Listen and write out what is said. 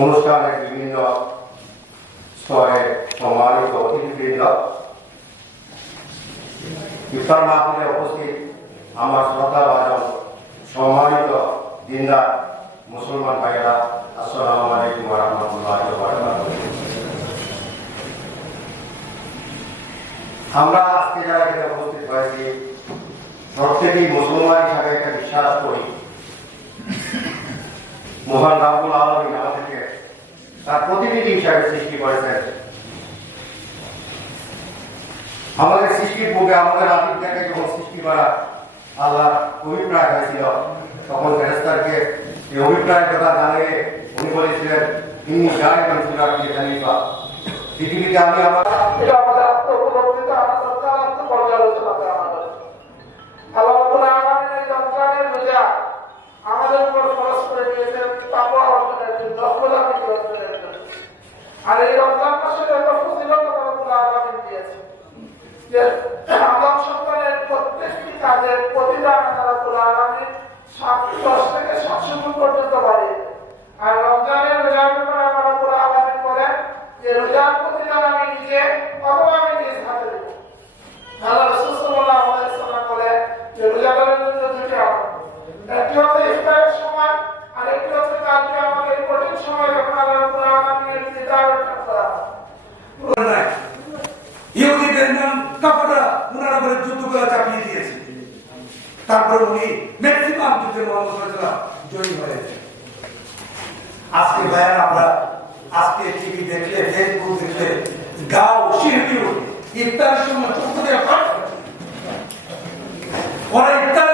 অনুষ্ঠানের বিভিন্ন স্তরে সম্মানিত অতিথিবৃন্দ, ইফতার মাহফিলে উপস্থিত আমার শ্রদ্ধাভাজন সম্মানিত দিনদার মুসলমান ভাইয়েরা, আসসালামু আলাইকুম ওয়া রাহমাতুল্লাহি ওয়া বারাকাতুহু। আমরা আজকে যারা এখানে উপস্থিত হয়েছি প্রত্যেকেই মুসলমান হিসাবে একটা বিশ্বাস করি মহান রাব্বুল আলামিন আমাদেরকে তার প্রতিনিধি হিসাবে সৃষ্টি করেছেন। আমাদের সৃষ্টির পূর্বে আমাদের আদিত্যকে যখন সৃষ্টি করা আল্লাহর অভিপ্রায় হয়েছিল, তখন ফেরেশতাকে এই অভিপ্রায়ের কথা জানিয়ে উনি বলেছিলেন, তিনি জানেন ফিরাকি হানিফা, পৃথিবীতে আমি আমার এটা আমাদের আত্মউপলব্ধিত আত্মচার আত্মপর্যালোচনা করা আমাদের আল্লাহ রাব্বুল আলামিন এই রমজানের রোজা আমাদের উপর ফরজ করে দিয়েছেন তাকওয়া অর্জনের জন্য, খোদা ভীতি অর্জনের জন্য। আর এই রমজান মাসের একটা ফজিলত আল্লাহ রাব্বুল আলামিন দিয়েছেন যে আদম সন্তানের প্রত্যেকটি কাজের প্রতিদান আল্লাহ রাব্বুল আলামিন 10 থেকে 700 গুণ পর্যন্ত বাড়িয়ে দেন। আর রমজানের রোজার ব্যাপারে আল্লাহ রাব্বুল আলামিন বলেন যে রোজার প্রতিদান আমি নিজে অথবা আমি নিজ হাতে দেব। আল্লাহ রাসূল সাল্লাল্লাহু আলাইহি ওয়াসাল্লাম বলেন যে রোজাদারের জন্য দুটি আমল, একটি হচ্ছে ইফতারের সময়, আর একটি হচ্ছে তার আমাদের কঠিন সময় যখন আল্লাহ রাব্বুল আলামিনের দিদার অর্জন করা হয়। ইহুদিদের নাম কাফেররা উনার উপরে যুদ্ধ করে চাপিয়ে দিয়েছে, তারপর উনি ম্যাক্সিমাম যুদ্ধে মুহাম্মদ সাল্লাল্লাহু আলাইহি ওয়াসাল্লাম জয়ী হয়েছে। আজকে ভাইয়া আমরা আজকে টিভি দেখলে, ফেসবুক দেখলে গাও শিরকি ইফতারের সময় চোখ থেকে ওরা ইফতার